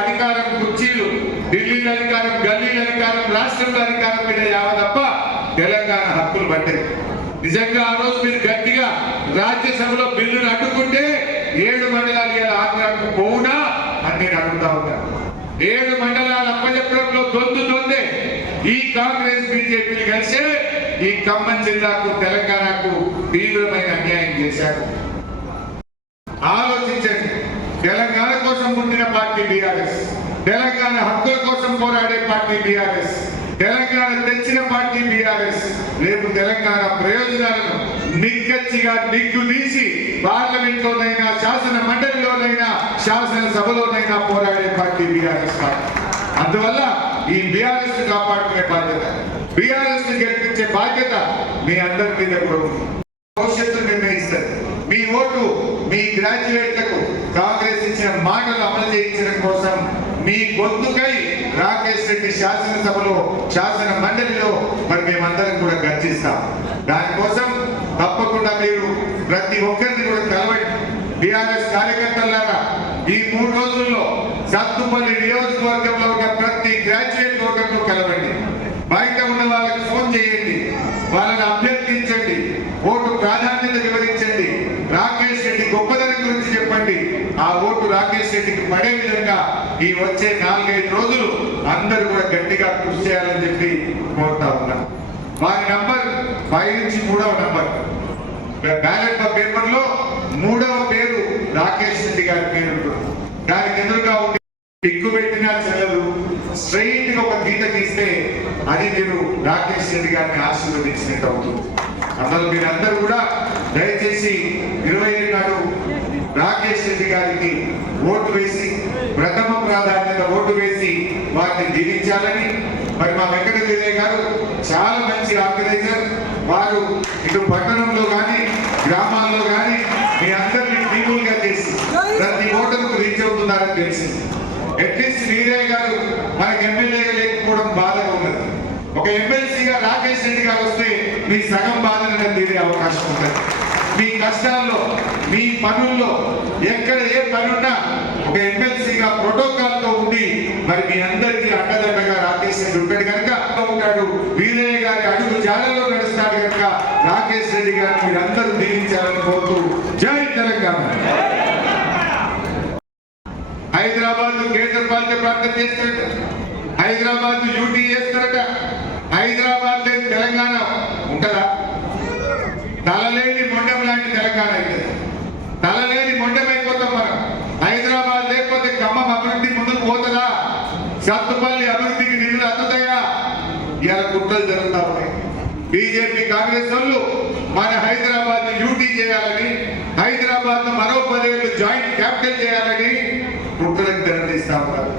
అధికారం కుర్చీలు ఢిల్లీలో అధికారం గల్లీలో అధికారం రాష్ట్రంలో అధికారం మీద యావ తప్ప తెలంగాణ హక్కులు పడ్డాయి. నిజంగా ఆ రోజు మీరు గట్టిగా రాజ్యసభలో బిల్లును అడ్డుకుంటే ఏడు మండలాలు ఇలా ఆగ్రహం పోవునా అని నేను అడుగుతా ఉన్నాను ఏడు మండలాలు అప్పచెప్పడంలో దొందు దొందే ఈ కాంగ్రెస్ బీజేపీలు కలిసే ఈ ఖమ్మం జిల్లాకు తెలంగాణకు తీవ్రమైన అన్యాయం చేశారు. ఆ కోసం పుట్టిన పార్టీ బీఆర్ఎస్. తెలంగాణ హక్కుల కోసం పోరాడే పార్టీ బీఆర్ఎస్. తెలంగాణ తెచ్చిన పార్టీ బీఆర్ఎస్. రేపు తెలంగాణ ప్రయోజనాలను నిగ్గచ్చిగా నిగ్గు తీసి పార్లమెంట్ లోనైనా శాసన మండలిలోనైనా శాసనసభలోనైనా పోరాడే పార్టీ బీఆర్ఎస్ అందువల్ల ఈ బీఆర్ఎస్ కాపాడుకునే బాధ్యత బీఆర్ఎస్ గెలిపించే బాధ్యత మీ అందరి మీద కూడా ఉంది. భవిష్యత్తు నిర్ణయిస్తారు మీ ఓటు మీ గ్రాడ్యుయేట్లకు కాంగ్రెస్ ఇచ్చిన అమలు చేయించడం కోసం మీ గొంతుకై రాకేష్ రెడ్డి శాసనసభలో శాసన మండలిలో మరి మేమందరం కూడా గర్జిస్తాం. దానికోసం తప్పకుండా మీరు ప్రతి ఒక్కరిని కూడా కలవండి. బీఆర్ఎస్ కార్యకర్తలారా ఈ మూడు రోజుల్లో సత్తుపల్లి నియోజకవర్గంలో ఉన్న ప్రతి గ్రాడ్యుయేట్ ఓటర్ను కలవండి బయట ఉన్న వాళ్ళకి ఫోన్ చేయండి వాళ్ళని అభ్యర్థించండి ఓటు ప్రాధాన్యత వివరించండి రాకేష్ రెడ్డి గొప్పదనం గురించి చెప్పండి ఆ ఓటు రాకేష్ పడే విధంగా ఈ వచ్చే నాలుగైదు రోజులు అందరూ కూడా గట్టిగా కృషి చేయాలని చెప్పి కోరుతా ఉన్నా. వారి నంబర్ పై నుంచి మూడవ నంబర్. బ్యాలెట్ పేపర్లో మూడవ పేరు రాకేష్ రెడ్డి గారి పేరు దానికి ఎదురుగా ఉండే టిక్కు పెట్టినా చెల్లదు. స్ట్రైట్గా ఒక గీత గీస్తే అది మీరు రాకేష్ రెడ్డి గారిని ఆశీర్వదించినట్టు అవుతుంది. అసలు మీరందరూ కూడా దయచేసి ఇరవై ఏడు నాడు రెడ్డి గారికి ఓటు వేసి ప్రథమ ప్రాధాన్యత ఓటు వేసి వారిని దీవించాలని మరి మా వెంకట గారు చాలా మంచి ఆర్గనైజర్. వారు ఇటు పట్టణంలో కానీ గ్రామాల్లో కానీ మీ అందరినీ పీపుల్గా చేసి ప్రతి ఓటర్కు రీచ్ అవుతున్నారని తెలిసింది. అట్లీస్ట్ వీరయ్య గారు మనకి ఎమ్మెల్యేగా లేకపోవడం బాధగా ఉన్నది. ఒక ఎమ్మెల్సీగా రాకేష్ రెడ్డి గారు వస్తే మీ సగం బాధలను తీరే అవకాశం ఉంటుంది. మీ కష్టాల్లో మీ పనుల్లో ఒక ఎమ్మెల్సీగా ప్రోటోకాల్తో ఉండి మరి మీ అందరికీ అండదండగా రాకేష్ రెడ్డి ఉంటాడు కనుక ఉంటాడు. వీరయ్య గారి అడుగు జాడలో నడుస్తాడు కనుక రాకేష్ రెడ్డి గారిని మీరందరూ దీవించాలని కోరుతూ జై తెలంగాణ. హైదరాబాద్ కేంద్ర పాలిత ప్రాంతం చేస్తారట హైదరాబాద్ యూటీ చేస్తారట హైదరాబాద్ లేని తెలంగాణ ఇలా కుట్రలు జరుగుతా ఉన్నాయి. బీజేపీ కాంగ్రెస్ వాళ్ళు మన హైదరాబాద్ యూటీ చేయాలని హైదరాబాద్ మరో పదేళ్ళు జాయింట్ క్యాపిటల్ చేయాలని కుట్రలకు తెరదీస్తా ఉన్నారు.